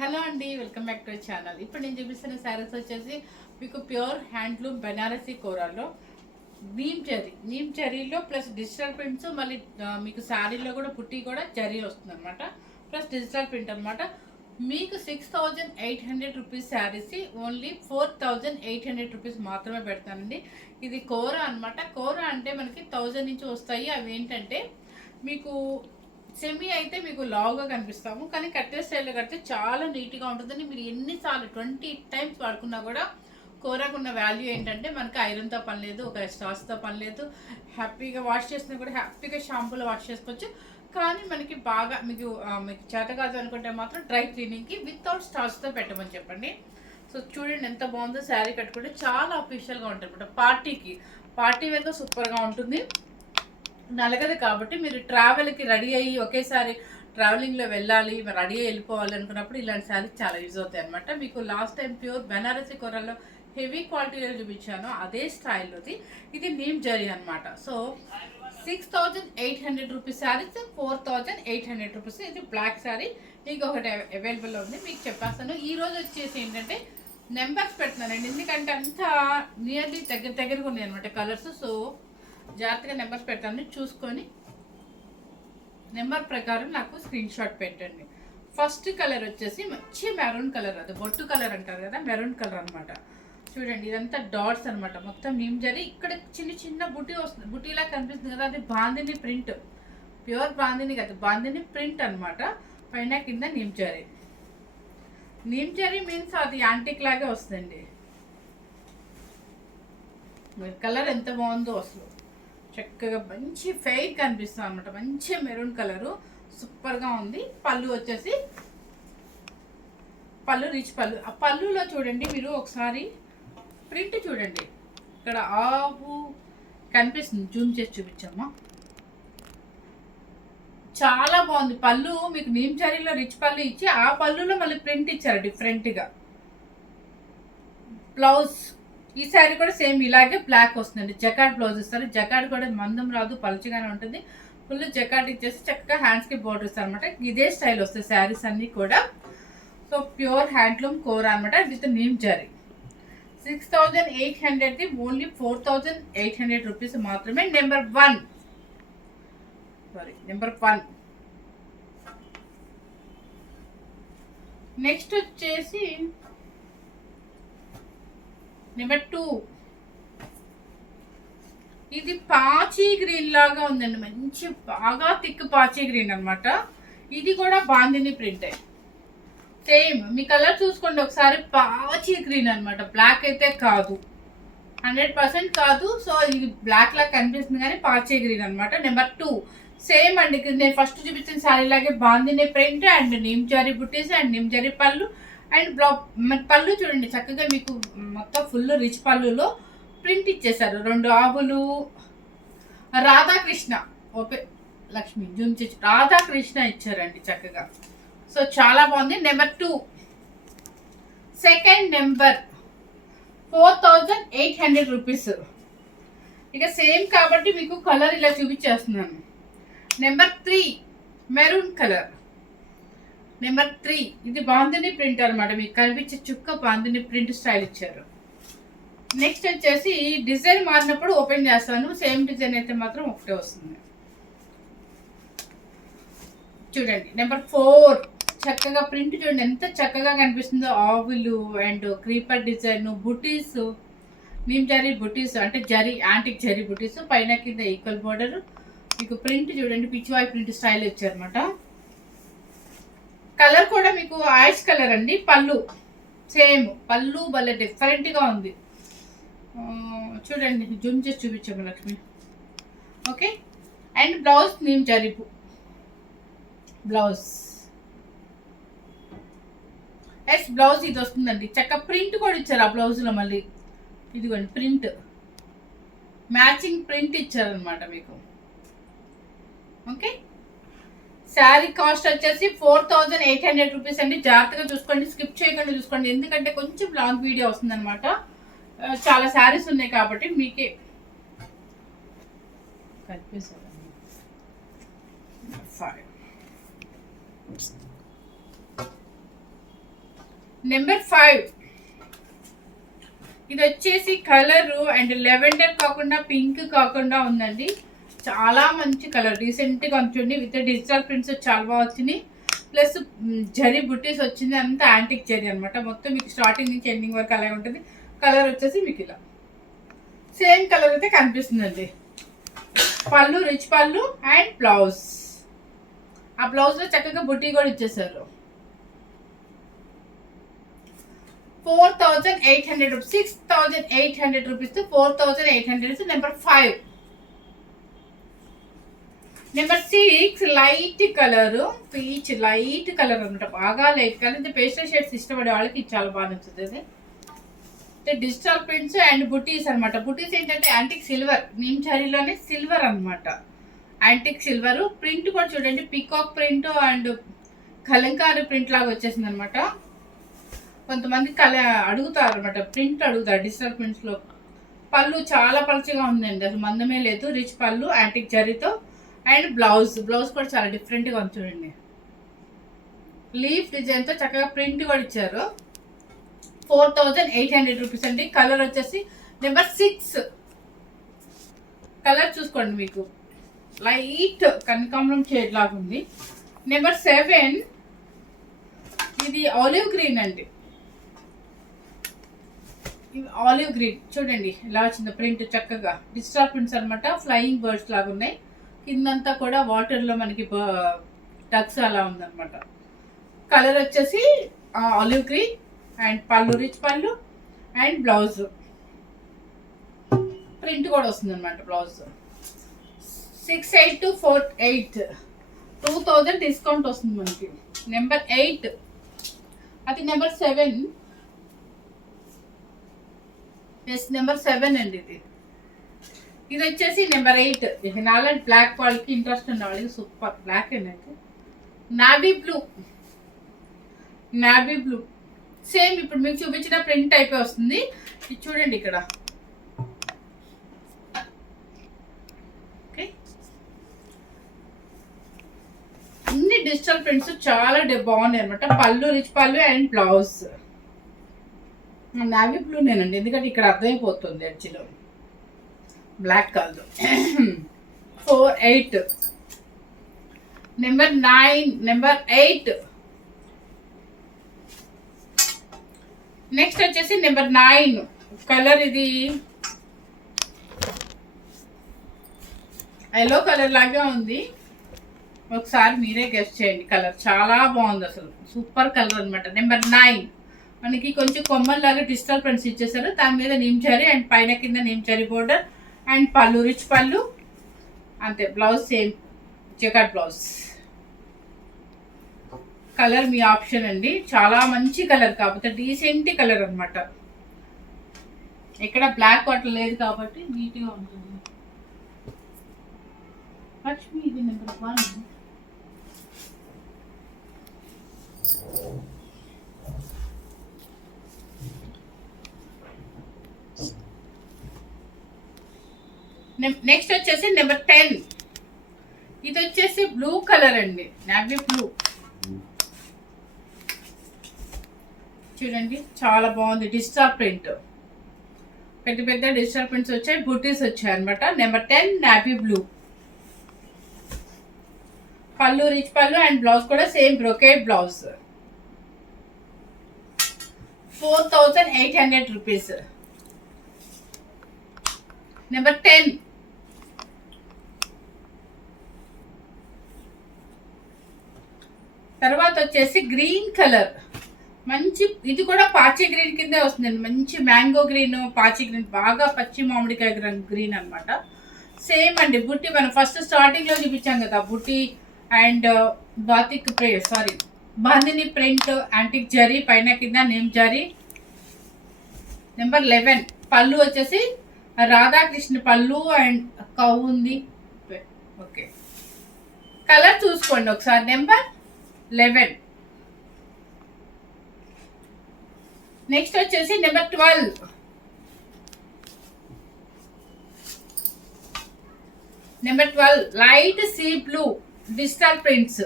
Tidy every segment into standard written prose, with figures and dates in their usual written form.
Hello అండి, welcome back to channel. ఇప్పుడు నేను చూపిస్తున్న శారీస్ వచ్చేసి మీకు ప్యూర్ హ్యాండ్లూమ్ బెనారసీ కోరాలో నీమ్ జరీలో ప్లస్ డిజిటల్ ప్రింట్స్, మళ్ళీ మీకు శారీలో కూడా పుట్టి కూడా జరీ వస్తుంది అనమాట. ప్లస్ డిజిటల్ ప్రింట్ అనమాట. మీకు 6,800 రూపీస్ శారీస్ ఓన్లీ 4,800 రూపీస్ మాత్రమే పెడతానండి. ఇది కోరా అనమాట. కోరా అంటే మనకి 1000 నుంచి వస్తాయి. అవి ఏంటంటే మీకు సెమీ అయితే మీకు లావుగా కనిపిస్తాము, కానీ కట్టే స్టైల్లో కడితే చాలా నీట్గా ఉంటుందని మీరు ఎన్నిసార్లు 20 టైమ్స్ వాడుకున్నా కూడా కోరాకున్న వాల్యూ ఏంటంటే మనకి ఐరన్తో పని లేదు, ఒక స్టార్చ్తో పని లేదు. హ్యాపీగా వాష్ చేసినా కూడా హ్యాపీగా షాంపూలో వాష్ చేసుకోవచ్చు. కానీ మనకి బాగా మీకు చేత కాదు అనుకుంటే మాత్రం డ్రై క్లీనింగ్కి వితౌట్ స్టార్చ్తో పెట్టమని చెప్పండి. సో చూడండి ఎంత బాగుందో శారీ కట్టుకుంటే, చాలా అఫీషియల్గా ఉంటుంది అనమాట. పార్టీ వేర్గా సూపర్గా ఉంటుంది. నలగదు కాబట్టి మీరు ట్రావెల్కి రెడీ అయ్యి ఒకేసారి ట్రావెలింగ్లో వెళ్ళాలి, రెడీ అయ్యి వెళ్ళిపోవాలి అనుకున్నప్పుడు ఇలాంటి శారీస్ చాలా యూజ్ అవుతాయి అనమాట. మీకు లాస్ట్ టైం ప్యూర్ బెనారసీ కొరల్లో హెవీ క్వాలిటీలో చూపించాను, అదే స్టైల్లోది. ఇది నీమ్ జరీ అనమాట. So 6,800 rupees sarees 4,800 rupees. ఇది బ్లాక్ శారీ మీకు ఒకటి అవైలబుల్లో ఉంది. మీకు చెప్పేస్తాను. ఈరోజు వచ్చేసి ఏంటంటే నెంబర్స్ పెడుతున్నానండి, ఎందుకంటే అంతా నియర్లీ దగ్గరగా ఉన్నాయి అనమాట కలర్స్. సో జాగ్రత్తగా నెంబర్స్ పెడతాను, చూసుకొని నెంబర్ ప్రకారం నాకు స్క్రీన్ షాట్ పెట్టండి. ఫస్ట్ కలర్ వచ్చేసి మంచి మెరూన్ కలర్, అది బొట్టు కలర్ అంటారు కదా, మెరూన్ కలర్ అనమాట. చూడండి ఇదంతా డాట్స్ అనమాట. మొత్తం నిమ్ జరీ, ఇక్కడ చిన్న బుటీ వస్తుంది, బుటీలా కనిపిస్తుంది కదా, అది బాందిని ప్రింట్, ప్యూర్ బాందిని కదా, బాందిని ప్రింట్ అనమాట. పైన కింద నిమ్ జరీ. నిమ్ జరీ మీన్స్ అది యాంటిక్ లాగే వస్తుంది. కలర్ ఎంత బాగుందో అసలు, చక్కగా మంచి ఫెయిర్ కనిపిస్తుంది అనమాట. మంచి మెరూన్ కలరు, సూపర్గా ఉంది. పళ్ళు వచ్చేసి రిచ్ పళ్ళు. ఆ పళ్ళులో చూడండి మీరు ఒకసారి ప్రింట్ చూడండి, ఇక్కడ ఆవు కనిపిస్తుంది, జూమ్ చేసి చూపించమ్మా. చాలా బాగుంది పళ్ళు. మీకు నీమ్ జరీలో రిచ్ పళ్ళు ఇచ్చి ఆ పళ్ళులో మళ్ళీ ప్రింట్ ఇచ్చారు డిఫరెంట్గా. బ్లౌజ్ ఈ శారీ కూడా సేమ్ ఇలాగే బ్లాక్ వస్తుందండి. జకాట్ బ్లౌజ్ ఇస్తారు. జకాట్ కూడా మందం రాదు, పలుచగానే ఉంటుంది. ఫుల్ జకాట్ ఇచ్చేసి చక్కగా హ్యాండ్స్కి బోర్డర్ ఇస్తారు అనమాట. ఇదే స్టైల్ వస్తాయి శారీస్ అన్నీ కూడా. సో ప్యూర్ హ్యాండ్లూమ్ కోర్ అనమాట విత్ నీమ్ జరీ. 6,800ది ఓన్లీ 4,800 రూపీస్ మాత్రమే. Number one. నెక్స్ట్ వచ్చేసి నెంబర్ 2. ఇది పాచీ గ్రీన్ లాగా ఉందండి, మంచి బాగా థిక్ పాచీ గ్రీన్ అనమాట. ఇది కూడా బాందిని ప్రింట్. సేమ్ మీ కలర్ చూసుకోండి ఒకసారి, పాచీ గ్రీన్ అనమాట. బ్లాక్ అయితే కాదు, 100% కాదు. సో ఇది బ్లాక్ లాగా కనిపిస్తుంది కానీ పాచీ గ్రీన్ అనమాట. నెంబర్ 2 సేమ్ అండి, నేను ఫస్ట్ చూపించిన శారీ లాగే బాందిని ప్రింట్ అండ్ నిమ్ జరీ బుట్టీస్ అండ్ నిమ్ జరీ పళ్ళు అండ్ పళ్ళు చూడండి చక్కగా మీకు మొత్తం ఫుల్ రిచ్ పళ్ళులో ప్రింట్ ఇచ్చేసారు. 2 ఆవులు, రాధాకృష్ణ, ఓకే లక్ష్మి జూమ్ చేసి రాధాకృష్ణ ఇచ్చారండి చక్కగా. సో చాలా బాగుంది. Number 2 second number 4,800 rupees. ఇక సేమ్ కాబట్టి మీకు కలర్ ఇలా చూపించేస్తున్నాను. Number 3 maroon colour. నెంబర్ 3 ఇది బాందిని ప్రింట్ అనమాట. మీకు కనిపించే చుక్క బాందిని ప్రింట్ స్టైల్ ఇచ్చారు. నెక్స్ట్ వచ్చేసి డిజైన్ మారినప్పుడు ఓపెన్ చేస్తాను. సేమ్ డిజైన్ అయితే మాత్రం ఒకటే వస్తుంది. చూడండి నెంబర్ 4 చక్కగా ప్రింట్ చూడండి ఎంత చక్కగా కనిపిస్తుందో. ఆవులు and creeper design, buttis, neem zari బుటీస్ అంటే జరీ యాంటిక్ జరీ బుటీస్, పైన కింద ఈక్వల్ బోర్డర్. మీకు ప్రింట్ చూడండి పిచ్చివాయి ప్రింట్ స్టైల్ ఇచ్చారనమాట. కలర్ కూడా మీకు యాష్ కలర్ అండి. పళ్ళు సేమ్, పళ్ళు భలే డిఫరెంట్గా ఉంది. చూడండి జూమ్ చేసి చూపించాము Lakshmi. Okay and blouse neem zari blouse. Blouse ఇది వస్తుందండి. చక్క ప్రింట్ కూడా ఇచ్చారు ఆ బ్లౌజ్లో. మళ్ళీ ఇదిగోండి ప్రింట్, మ్యాచింగ్ ప్రింట్ ఇచ్చారనమాట మీకు. ఓకే శారీ కాస్ట్ వచ్చేసి 4,800 రూపీస్ అండి. జాగ్రత్తగా చూసుకోండి, స్కిప్ చేయకుండా చూసుకోండి, ఎందుకంటే కొంచెం లాంగ్ వీడియో వస్తుంది అనమాట. చాలా శారీస్ ఉన్నాయి కాబట్టి మీకే కనిపిస్తుంది. 5 నెంబర్ 5 ఇది వచ్చేసి కలరు అండ్ లెవెండర్ కాకుండా పింక్ కాకుండా ఉందండి. చాలా మంచి కలర్, రీసెంట్గా ఉంటుంది. విత్ డిజిటల్ ప్రింట్స్ చాలా బాగా వచ్చింది. ప్లస్ జరీ బుట్టీస్ వచ్చింది. అంతా యాంటిక్ జరీ అనమాట. మొత్తం మీకు స్టార్టింగ్ నుంచి ఎండింగ్ వరకు అలాగే ఉంటుంది. కలర్ వచ్చేసి మీకు ఇలా సేమ్ కలర్ అయితే కనిపిస్తుందండి. పళ్ళు రిచ్ పళ్ళు అండ్ బ్లౌజ్. ఆ బ్లౌజ్లో చక్కగా బుట్టీ కూడా ఇచ్చేసారు. 4,800 rupees, 6,800 rupees, 4,800. Number 5. Number 6 light colour, peach light colour అనమాట. బాగా లైట్ కలర్. ఇది పేస్టల్ షేడ్స్ ఇష్టపడే వాళ్ళకి ఇది చాలా బాగా నచ్చుతుంది. డిజిటల్ ప్రింట్స్ అండ్ బుటీస్ అనమాట. బుటీస్ ఏంటంటే యాంటిక్ సిల్వర్, నీమ్ జరీలోనే సిల్వర్ అనమాట. Antique silver. ప్రింట్ కూడా చూడండి, peacock print and Kalamkari print లాగా వచ్చేసింది అనమాట. కొంతమంది అడుగుతారు అనమాట, ప్రింట్ అడుగుతారు డిజిటల్ ప్రింట్స్లో. పళ్ళు చాలా పలుచగా ఉందండి, అసలు మందమే లేదు. రిచ్ పళ్ళు యాంటిక్ జరీతో. అండ్ బ్లౌజ్ కూడా చాలా డిఫరెంట్గా ఉంది చూడండి. లీఫ్ డిజైన్తో చక్కగా ప్రింట్ కూడా ఇచ్చారు. 4,800 రూపీస్ అండి. కలర్ వచ్చేసి నెంబర్ 6. కలర్ చూసుకోండి, మీకు లైట్ కనకాంబరం షేడ్ లాగా ఉంది. నెంబర్ 7 ఇది ఆలివ్ గ్రీన్ అండి. ఇది ఆలివ్ గ్రీన్ చూడండి ఎలా వచ్చిందో ప్రింట్. చక్కగా డిజిటల్ ప్రింట్స్ అనమాట. ఫ్లయింగ్ బర్డ్స్ లాగా ఉన్నాయి. కిందంతా కూడా వాటర్లో మనకి డక్స్ అలా ఉందన్నమాట. కలర్ వచ్చేసి ఆలివ్ గ్రీన్ అండ్ పళ్ళు రిచ్ పళ్ళు అండ్ బ్లౌజ్ ప్రింట్ కూడా వస్తుంది అనమాట. బ్లౌజ్ 6,848, 2,000 డిస్కౌంట్ వస్తుంది మనకి. నెంబర్ 8 అది నెంబర్ 7. ఎస్ నెంబర్ 7 అండి. ఇది వచ్చేసి నెంబర్ 8. ఇది నాలాంటి బ్లాక్ వాళ్ళకి ఇంట్రెస్ట్ ఉన్న వాళ్ళకి సూపర్. బ్లాక్ ఏంటంటే నావీ బ్లూ సేమ్ ఇప్పుడు మీకు చూపించిన ప్రింట్ అయిపోయి వస్తుంది. ఇది చూడండి ఇక్కడ. ఓకే, అన్ని డిజిటల్ ప్రింట్స్ చాలా బాగున్నాయి అనమాట. పళ్ళు రిచ్ పళ్ళు అండ్ బ్లౌజ్ నావీ బ్లూ నేనండి, ఎందుకంటే ఇక్కడ అర్థమైపోతుంది యాక్చువల్లీ బ్లాక్ కాదు. 4,8. నెంబర్ 9. నెంబర్ 8 నెక్స్ట్ వచ్చేసి నెంబర్ 9 కలర్. ఇది ఎల్లో కలర్ లాగా ఉంది. ఒకసారి మీరే గెస్ట్ చేయండి. కలర్ చాలా బాగుంది, అసలు సూపర్ కలర్ అనమాట. నెంబర్ 9 మనకి కొంచెం కొమ్మల్లాగా డిజిటల్ ప్రింట్స్ ఇచ్చేసారు. దాని మీద నీమ్ జరీ అండ్ పైన కింద నీమ్ జరీ బోర్డర్ అండ్ పళ్ళు రిచ్ పళ్ళు అంతే. Blouse same jacquard blouse. Colour మీ ఆప్షన్ అండి. చాలా మంచి కలర్, కాకపోతే డీసెంట్ కలర్ అనమాట. ఇక్కడ బ్లాక్ వాటర్ లేదు కాబట్టి నీట్గా ఉంటుంది. లక్ష్మి ఇది నెంబర్ 1. నెక్స్ట్ వచ్చేసి నెంబర్ 10. ఇది వచ్చేసి బ్లూ కలర్ అండి, నావీ బ్లూ. చూడండి చాలా బాగుంది. డిజిటల్ ప్రింట్, పెద్ద పెద్ద డిజిటల్ ప్రింట్స్ వచ్చాయి, బుటీస్ వచ్చాయి అనమాట. Number 10 navy blue. పళ్ళు రిచ్ పళ్ళు అండ్ బ్లౌజ్ కూడా same brocade blouse. 4,800 rupees. Number 10 తర్వాత వచ్చేసి గ్రీన్ కలర్. మంచి, ఇది కూడా పాచి గ్రీన్ కిందే వస్తుందండి. మంచి మ్యాంగో గ్రీన్, పాచి గ్రీన్, బాగా పచ్చి మామిడికాయ గ్రీన్ అనమాట. సేమ్ అండి. బుట్టి మనం ఫస్ట్ స్టార్టింగ్లో చూపించాం కదా, బుట్టి and bandhani print antique zari పైన కింద నేమ్ జరీ. నెంబర్ 11 పళ్ళు వచ్చేసి రాధాకృష్ణ పళ్ళు అండ్ కౌ ఉంది. ఓకే, కలర్ చూసుకోండి ఒకసారి. నెంబర్ 11. నెక్స్ట్ వచ్చేసి number 12. Number 12 light sea blue digital prints.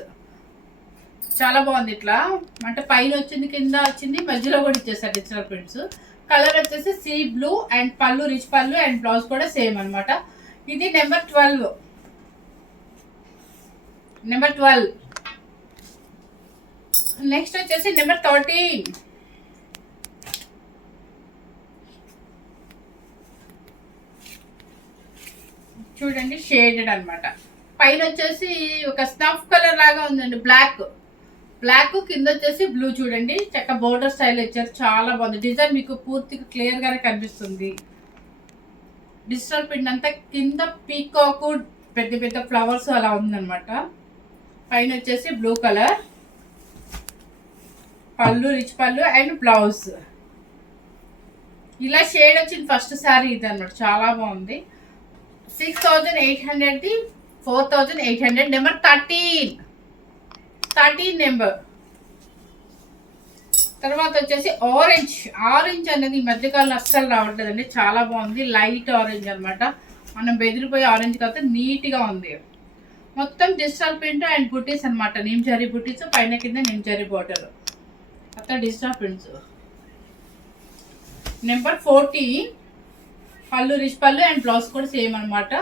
చాలా బాగుంది. ఇట్లా అంటే పైన వచ్చింది, కింద వచ్చింది, మధ్యలో కూడా ఇచ్చేసారు డిజిటల్ ప్రింట్స్. కలర్ వచ్చేసి సీ బ్లూ అండ్ పళ్ళు రిచ్ పళ్ళు అండ్ బ్లౌజ్ కూడా సేమ్ అనమాట. ఇది నెంబర్ 12. నెక్స్ట్ వచ్చేసి నెంబర్ 13. చూడండి షేడెడ్ అనమాట. పైన వచ్చేసి ఒక స్నఫ్ కలర్ లాగా ఉందండి, బ్లాక్ కింద వచ్చేసి బ్లూ. చూడండి చక్క బోర్డర్ స్టైల్ ఇచ్చారు, చాలా బాగుంది. డిజైన్ మీకు పూర్తిగా క్లియర్ గానే కనిపిస్తుంది. డిజిటల్ ప్రింట్ అంతా కింద పీకాక్ పెద్ద పెద్ద ఫ్లవర్స్ అలా ఉందన్నమాట. పైన వచ్చేసి బ్లూ కలర్, పళ్ళు రిచ్ పళ్ళు అండ్ బ్లౌజ్. ఇలా షేడ్ వచ్చింది ఫస్ట్ శారీ ఇది అనమాట, చాలా బాగుంది. 6800ది 4800. Number 13 number. తర్వాత వచ్చేసి ఆరెంజ్ అనేది ఈ మధ్యకాలంలో అస్సలు రావట్లేదండి, చాలా బాగుంది. లైట్ ఆరెంజ్ అనమాట, మనం బెదిరిపోయే ఆరెంజ్ కాకపోతే నీట్గా ఉంది. మొత్తం డిజిటల్ ప్రింట్ అండ్ బుటీస్ అనమాట. నిమ్జరీ బుటీస్, పైన కింద నిమ్జరీ బార్డర్, మొత్తం డిజిటల్ ప్రింట్స్. నెంబర్ 14. పళ్ళు రిచ్ పళ్ళు అండ్ బ్లౌజ్ కూడా సేమ్ అనమాట.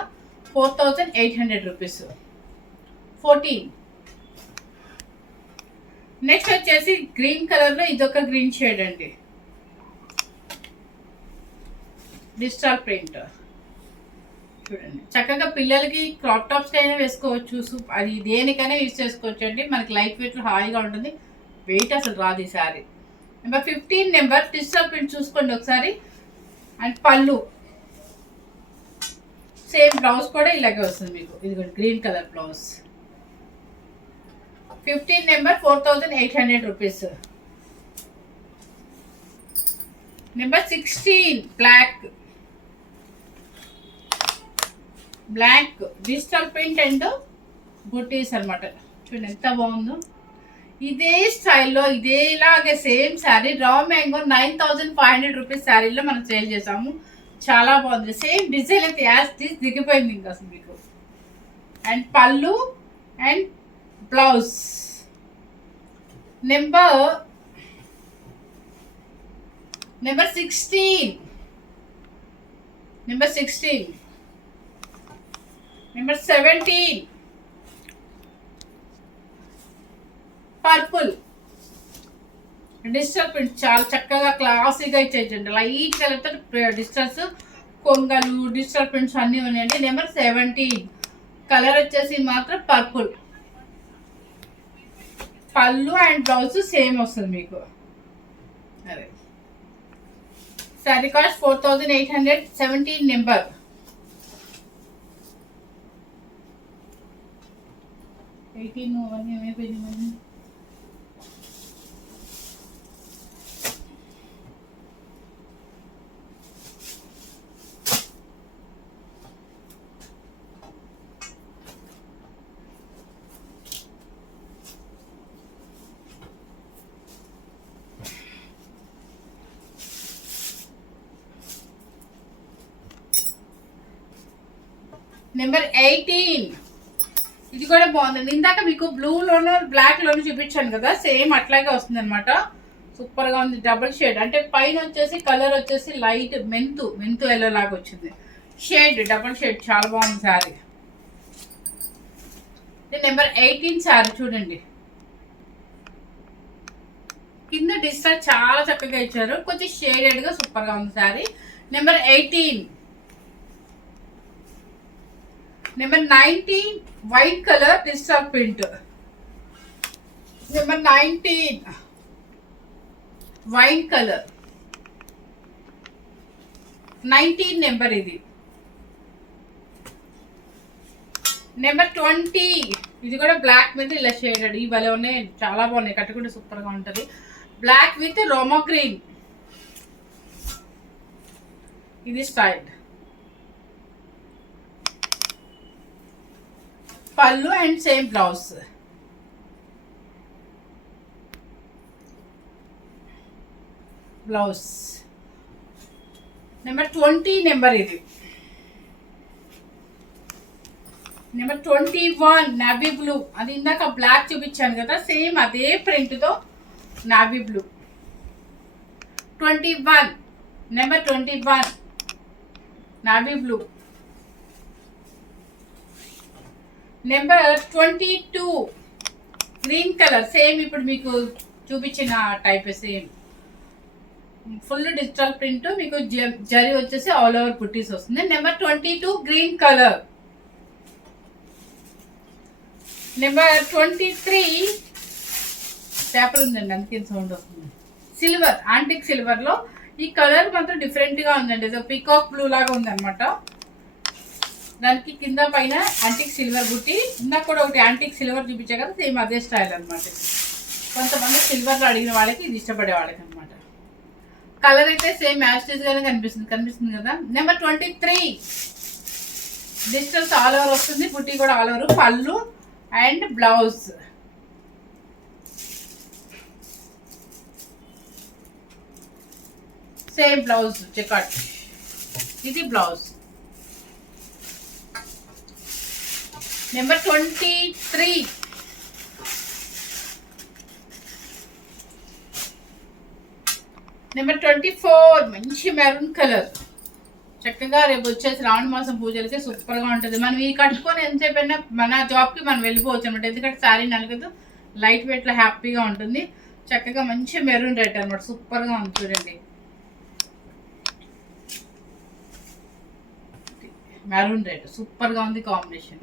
4800 రూపీస్. 14. నెక్స్ట్ వచ్చేసి గ్రీన్ కలర్లో ఇదొక గ్రీన్ షేడ్ అండి, డిజిటల్ ప్రింట్. చూడండి చక్కగా పిల్లలకి క్రాప్ టాప్స్కి అయినా వేసుకోవచ్చు, అది దేనికైనా యూజ్ చేసుకోవచ్చు అండి. మనకి లైట్ వెయిట్లో హాయిగా ఉంటుంది, వెయిట్ అసలు రాదు ఈ sari. Number 15 number. Digital print చూసుకోండి ఒకసారి. అండ్ పళ్ళు సేమ్, బ్లౌజ్ కూడా ఇలాగే వస్తుంది మీకు. ఇది green colour blouse. 15 number 4800 rupees. Number 16 black digital print and బుటీస్ అనమాట. చూడండి ఎంత బాగుందో. ఇదే స్టైల్లో ఇదేలాగే same sari raw mango 9500 rupees శారీలో మనం సేల్ చేసాము. చాలా బాగుంది. సేమ్ డిజైన్ అయితే యాజ్ తీసి దిగిపోయింది ఇంకా అసలు మీకు. అండ్ పళ్ళు and blouse. Number 16. Number 17. Purple digital print, చాలా చక్కగా క్లాసీగా ఇచ్చేయండి. లైట్ కలర్తో డిజిటల్స్, కొంగలు, డిజిటల్ ప్రింట్స్ అన్నీ ఉన్నాయండి. నెంబర్ 17. కలర్ వచ్చేసి మాత్రం పర్పుల్. పళ్ళు అండ్ బ్లౌజ్ సేమ్ వస్తుంది మీకు. అదే శారీ కాస్ట్ 4800. 17 నెంబర్. నెంబర్ 18. ఇది కూడా బాగుందండి. ఇందాక మీకు బ్లూలోను బ్లాక్లోను చూపించాను కదా, సేమ్ అట్లాగే వస్తుంది అనమాట. సూపర్గా ఉంది. డబుల్ షేడ్ అంటే పైన వచ్చేసి కలర్ వచ్చేసి లైట్ మెంతు ఎల్లో లాగా వచ్చింది. షేడ్ డబుల్ షేడ్, చాలా బాగుంది శారీ. నెంబర్ 18 శారీ చూడండి. కింద డిజిటల్ చాలా చక్కగా ఇచ్చారు, కొంచెం షేడెడ్గా సూపర్గా ఉంది sari. Number 18. Number 19 white colour digital print. Number 19 white colour. 19 number ఇది. నెంబర్ 20. ఇది కూడా బ్లాక్ మీద ఇలా షేడెడ్. ఈ భలే ఉన్నాయి, చాలా బాగున్నాయి, కట్టుకుంటే సూపర్గా ఉంటుంది. బ్లాక్ విత్ రోమో గ్రీన్ ఇది స్టైల్. పళ్ళు and same blouse. Number 20 number ఇది. Number 21 navy blue. అది ఇందాక బ్లాక్ చూపించాను కదా, సేమ్ అదే ప్రింట్తో navy blue. 21 number 21 navy blue. Number 22 green colour, same ఇప్పుడు మీకు చూపించిన type, same full digital print, మీకు జరీ వచ్చేసి ఆల్ ఓవర్ బుట్టీస్ వస్తుంది. Number 22 green colour. Number 23 paper ఉందండి, అందుకే సౌండ్ వస్తుంది. సిల్వర్, యాంటిక్ సిల్వర్లో ఈ కలర్ మాత్రం డిఫరెంట్గా ఉందండి. సో పీకాక్ బ్లూ లాగా ఉందన్నమాట. దానికి కింద పైన యాంటిక్ సిల్వర్ బుట్టి. ఇందాక కూడా ఒకటి యాంటిక్ సిల్వర్ చూపించా కదా, సేమ్ అదే స్టైల్ అనమాట. కొంతమంది సిల్వర్లో అడిగిన వాళ్ళకి ఇది ఇష్టపడే వాళ్ళకి అనమాట. కలర్ అయితే సేమ్ యాస్టేజ్గానే కనిపిస్తుంది కదా. నెంబర్ 23 డిజిటల్స్ ఆల్ ఓవర్ వస్తుంది, బుట్టి కూడా ఆల్ ఓవర్. పళ్ళు అండ్ బ్లౌజ్. సేమ్ బ్లౌజ్ చెకట్, ఇది బ్లౌజ్. నెంబర్ 23 నెంబర్ 24 మంచి మెరూన్ కలర్. చక్కగా రేపు వచ్చే శ్రావణ మాసం పూజలకి సూపర్గా ఉంటుంది. మనం ఈ కట్టుకొని ఎంతసేపు అయినా మన జాబ్కి మనం వెళ్ళిపోవచ్చు అనమాట. ఎందుకంటే శారీ నలగదు, లైట్ వెయిట్లో హ్యాపీగా ఉంటుంది. చక్కగా మంచి మెరూన్ రెడ్ అనమాట, సూపర్గా ఉంది చూడండి. మెరూన్ రెడ్ సూపర్గా ఉంది కాంబినేషన్.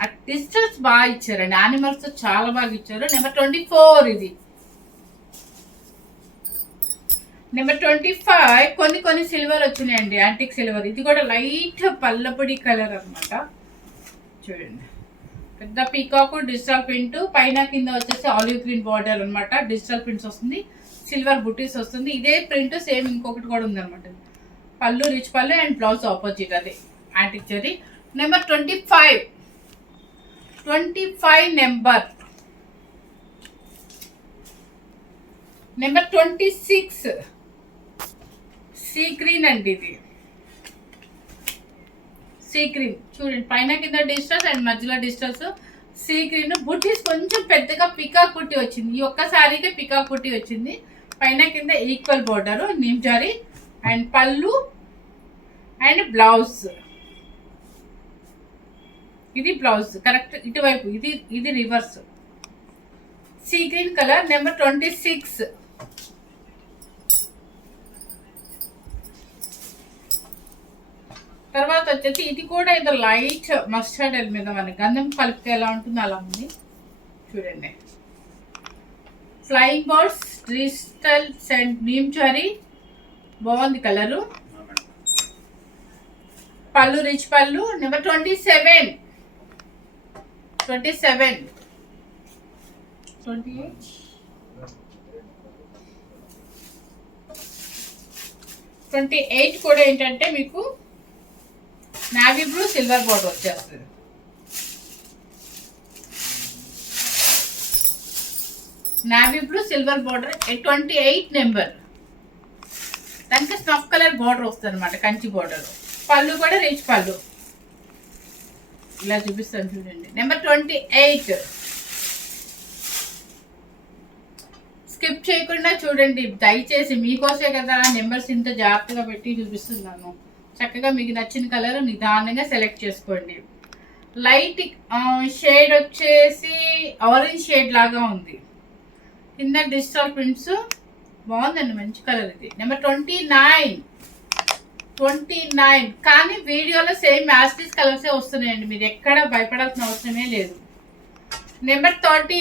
ఆ డిజిటల్స్ బాగా ఇచ్చారండి, యానిమల్స్ చాలా బాగా ఇచ్చారు. నెంబర్ 24 ఇది. నెంబర్ 25 కొన్ని సిల్వర్ వచ్చినాయండి, యాంటిక్ సిల్వర్. ఇది కూడా లైట్ పల్లపొడి కలర్ అనమాట. చూడండి, పెద్ద పీకాక్ డిజిటల్ ప్రింట్, పైన కింద వచ్చేసి ఆలివ్ గ్రీన్ బార్డర్ అనమాట. డిజిటల్ ప్రింట్స్ వస్తుంది, సిల్వర్ బుటీస్ వస్తుంది. ఇదే ప్రింట్ సేమ్ ఇంకొకటి కూడా ఉందన్నమాట. పళ్ళు రిచ్ పళ్ళు అండ్ బ్లౌజ్ ఆపోజిట్, అదే antique zari. Number 25 number 26 sea green అండి. ఇది సీ గ్రీన్ చూడండి, పైన కింద డిజిటల్స్ అండ్ మధ్యలో డిజిటల్స్. సీ గ్రీన్ బుట్టీస్ కొంచెం పెద్దగా పికాక్ బుట్టి వచ్చింది. ఈ ఒక్క సారీకి పికాక్ బుట్టి వచ్చింది. పైన కింద ఈక్వల్ బోర్డర్, నీమ్ జారీ అండ్ పళ్ళు అండ్ బ్లౌజ్. ఇది బ్లౌజ్ కరెక్ట్ ఇటువైపు, ఇది reverse. Sea green colour. Number 26 తర్వాత వచ్చేసి ఇది కూడా ఏదో లైట్ మస్టర్డ్ ఎల్ మీద మనకి గంధం కలిపితే ఎలా ఉంటుందో అలా ఉంది చూడండి. Flying birds digital and neem జారీ, బాగుంది కలరు. పళ్ళు రిచ్ పళ్ళు. నెంబర్ 27 28 కూడా ఏంటంటే మీకు నావీ బ్లూ సిల్వర్ బోర్డర్ వచ్చేస్తుంది. Navy blue silver border 28 number. దానికి స్నఫ్ కలర్ బోర్డర్ వస్తుంది అనమాట, కంచి బోర్డర్. పళ్ళు కూడా రిచ్ పళ్ళు, ఇలా చూపిస్తాను చూడండి. నెంబర్ 28 స్కిప్ చేయకుండా చూడండి దయచేసి, మీకోసే కదా నెంబర్స్ ఇంత జాగ్రత్తగా పెట్టి చూపిస్తున్నాను. చక్కగా మీకు నచ్చిన కలర్ నిదానంగా సెలెక్ట్ చేసుకోండి. లైట్ షేడ్ వచ్చేసి ఆరెంజ్ షేడ్ లాగా ఉంది. కింద డిజిటల్ ప్రింట్స్ బాగుందండి, మంచి కలర్ ఇది. నెంబర్ 29 కానీ వీడియోలో సేమ్ యాస్టీస్ కలర్సే వస్తున్నాయండి, మీరు ఎక్కడ భయపడాల్సిన అవసరమే లేదు. నెంబర్ 30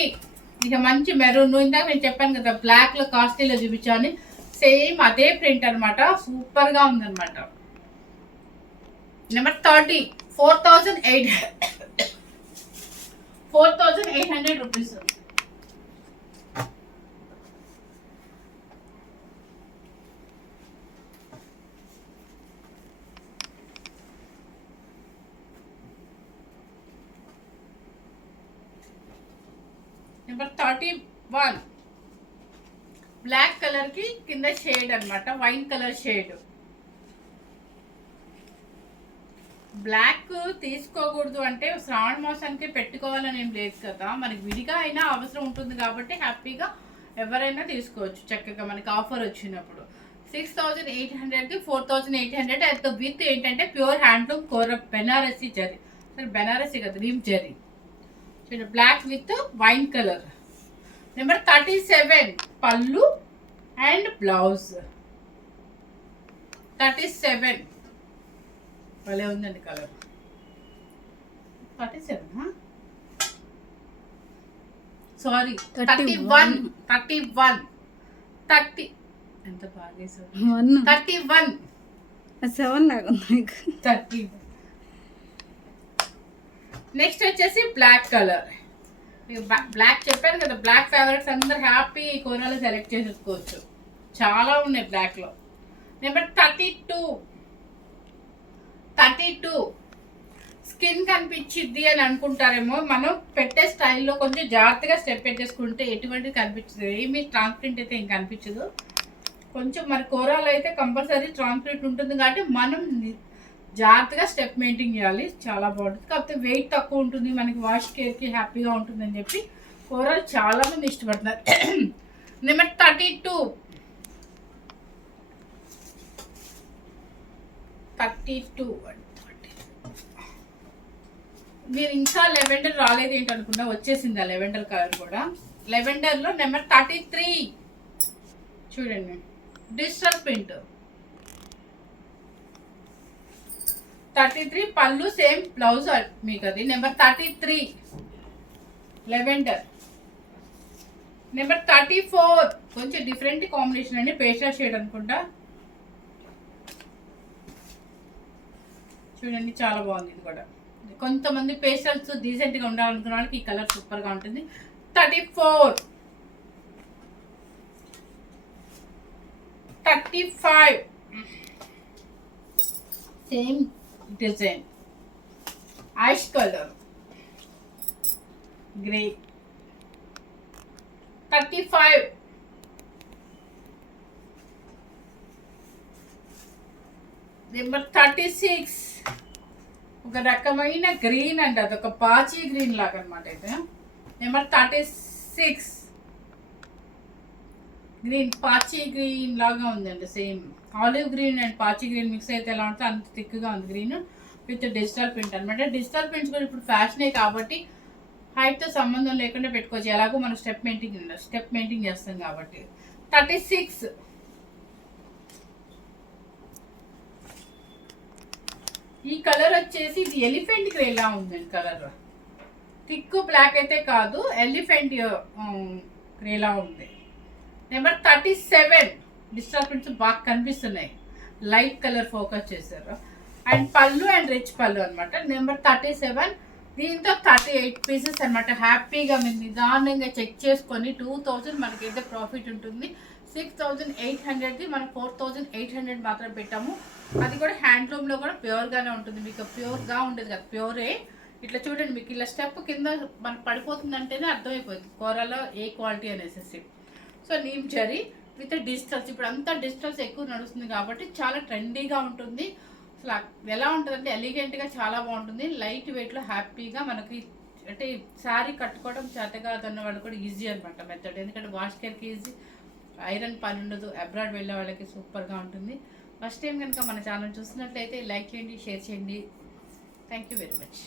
ఇక మంచి మెరూన్. ఇందాక నేను చెప్పాను కదా బ్లాక్లో కాస్ట్లీలో చూపించాను, సేమ్ అదే ప్రింట్ అనమాట, సూపర్గా ఉందన్నమాట. Number 30 4,800 rupees. Number 31 black colour కి కింద షేడ్ అనమాట, వైన్ కలర్ షేడ్. బ్లాక్ తీసుకోకూడదు అంటే శ్రావణ మాసానికి పెట్టుకోవాలని ఏం లేదు కదా, మనకి విడిగా అయినా అవసరం ఉంటుంది కాబట్టి హ్యాపీగా ఎవరైనా తీసుకోవచ్చు చక్కగా. మనకి ఆఫర్ వచ్చినప్పుడు 6800కి 4800 అయితే విత్ ఏంటంటే ప్యూర్ హ్యాండ్లూమ్ కోర బెనారసీ జరీ. సరే బెనారసీ కదా, రీమ్ జరీ. చూడండి black with wine colour. Number 37 పళ్ళు అండ్ బ్లౌజ్. 37 భలే ఉందండి కలర్. 37 సారీ 31 ఎంత బాగా 31 7 లాగా ఉంది. 30. నెక్స్ట్ వచ్చేసి బ్లాక్ కలర్. బ్లాక్ చెప్పాను కదా, బ్లాక్ ఫేవరెట్స్ అందరు హ్యాపీ కోరాలు సెలెక్ట్ చేసేసుకోవచ్చు. చాలా ఉన్నాయి బ్లాక్లో. నెంబర్ 32 స్కిన్ కనిపించిద్ది అని అనుకుంటారేమో. మనం పెట్టే స్టైల్లో కొంచెం జాగ్రత్తగా స్టెప్ పెట్టేసుకుంటే ఎటువంటి కనిపించదు, ఏమీ ట్రాన్స్పరెంట్ అయితే ఏం కనిపించదు. కొంచెం మరి కోరాలు అయితే కంపల్సరీ ట్రాన్స్పరెంట్ ఉంటుంది కాబట్టి మనం జాగ్రత్తగా స్టెప్ మెయింటైన్ చేయాలి. చాలా బాగుంటుంది, కాకపోతే వెయిట్ తక్కువ ఉంటుంది, మనకి వాష్ కేర్కి హ్యాపీగా ఉంటుందని చెప్పి కోరాలు చాలామంది ఇష్టపడుతున్నారు. నెంబర్ 32 నేను ఇంకా లెవెండర్ రాలేదు ఏంటనుకున్నా, వచ్చేసింది ఆ లెవెండర్ కలర్ కూడా. లెవెండర్లో నెంబర్ 33 చూడండి డిజిటల్ ప్రింట్. 33 పళ్ళు సేమ్ బ్లౌజ్ మీకు అది. Number 33 lavender. నెంబర్ 34 కొంచెం డిఫరెంట్ కాంబినేషన్ అండి, పేస్టల్ షేడ్ అనుకుంటా. చూడండి చాలా బాగుంది ఇది కూడా. కొంతమంది పేస్టల్స్ డీసెంట్గా ఉండాలనుకున్న వాళ్ళకి ఈ కలర్ సూపర్గా ఉంటుంది. 34 35 same design, ash colour grey. 35 number 36 ఒక రకమైన గ్రీన్ అండి, అదొక పాచి గ్రీన్ లాగా అనమాట. అయితే నెంబర్ 36 గ్రీన్, పాచి గ్రీన్ లాగా ఉందండి. సేమ్ ఆలివ్ గ్రీన్ అండ్ పాచి గ్రీన్ మిక్స్ అయితే ఎలా ఉంటుందో అంత థిక్గా ఉంది గ్రీన్ విత్ డిజిటల్ ప్రింట్ అనమాట. డిజిటల్ ప్రింట్స్ కూడా ఇప్పుడు ఫ్యాషనే కాబట్టి హైట్తో సంబంధం లేకుండా పెట్టుకోవచ్చు, ఎలాగో మనం స్టెప్ మెయింటైన్ చేస్తాం కాబట్టి. 36 ఈ కలర్ వచ్చేసి ఇది ఎలిఫెంట్ గ్రేలా ఉందండి కలర్. థిక్ బ్లాక్ అయితే కాదు, ఎలిఫెంట్ గ్రేలా ఉంది. నెంబర్ 37 డిజిటల్ ప్రింట్స్ బాగా కనిపిస్తున్నాయి, లైట్ కలర్ ఫోకస్ చేశారు. అండ్ పళ్ళు అండ్ రిచ్ పళ్ళు అనమాట. నెంబర్ 37 దీంతో 38 పీసెస్ అనమాట. హ్యాపీగా మీరు నిదానంగా చెక్ చేసుకొని 2000 మనకైతే ప్రాఫిట్ ఉంటుంది. 6800ది మనం 4800 మాత్రం పెట్టాము. అది కూడా హ్యాండ్లూమ్లో కూడా ప్యూర్గానే ఉంటుంది, మీకు ప్యూర్గా ఉండేది కదా, ప్యూరే. ఇట్లా చూడండి మీకు ఇలా స్టెప్ కింద మనకు పడిపోతుంది అంటేనే అర్థమైపోతుంది కోరాలో ఏ క్వాలిటీ అనేసి. So neem zari with digitals, ఇప్పుడు అంతా డిజిటల్స్ ఎక్కువ నడుస్తుంది కాబట్టి చాలా ట్రెండీగా ఉంటుంది. అసలు ఎలా ఉంటుంది అంటే ఎలిగెంట్గా చాలా బాగుంటుంది, లైట్ వెయిట్లో హ్యాపీగా మనకి అంటే శారీ కట్టుకోవడం చేత కాదన్న వాళ్ళు కూడా ఈజీ అనమాట మెథడ్. ఎందుకంటే వాష్ కేర్కి ఈజీ, ఐరన్ పని ఉండదు, అబ్రాడ్ వెళ్ళే వాళ్ళకి సూపర్గా ఉంటుంది. ఫస్ట్ టైం కనుక మన ఛానల్ చూసినట్లయితే లైక్ చేయండి, షేర్ చేయండి. Thank you very much.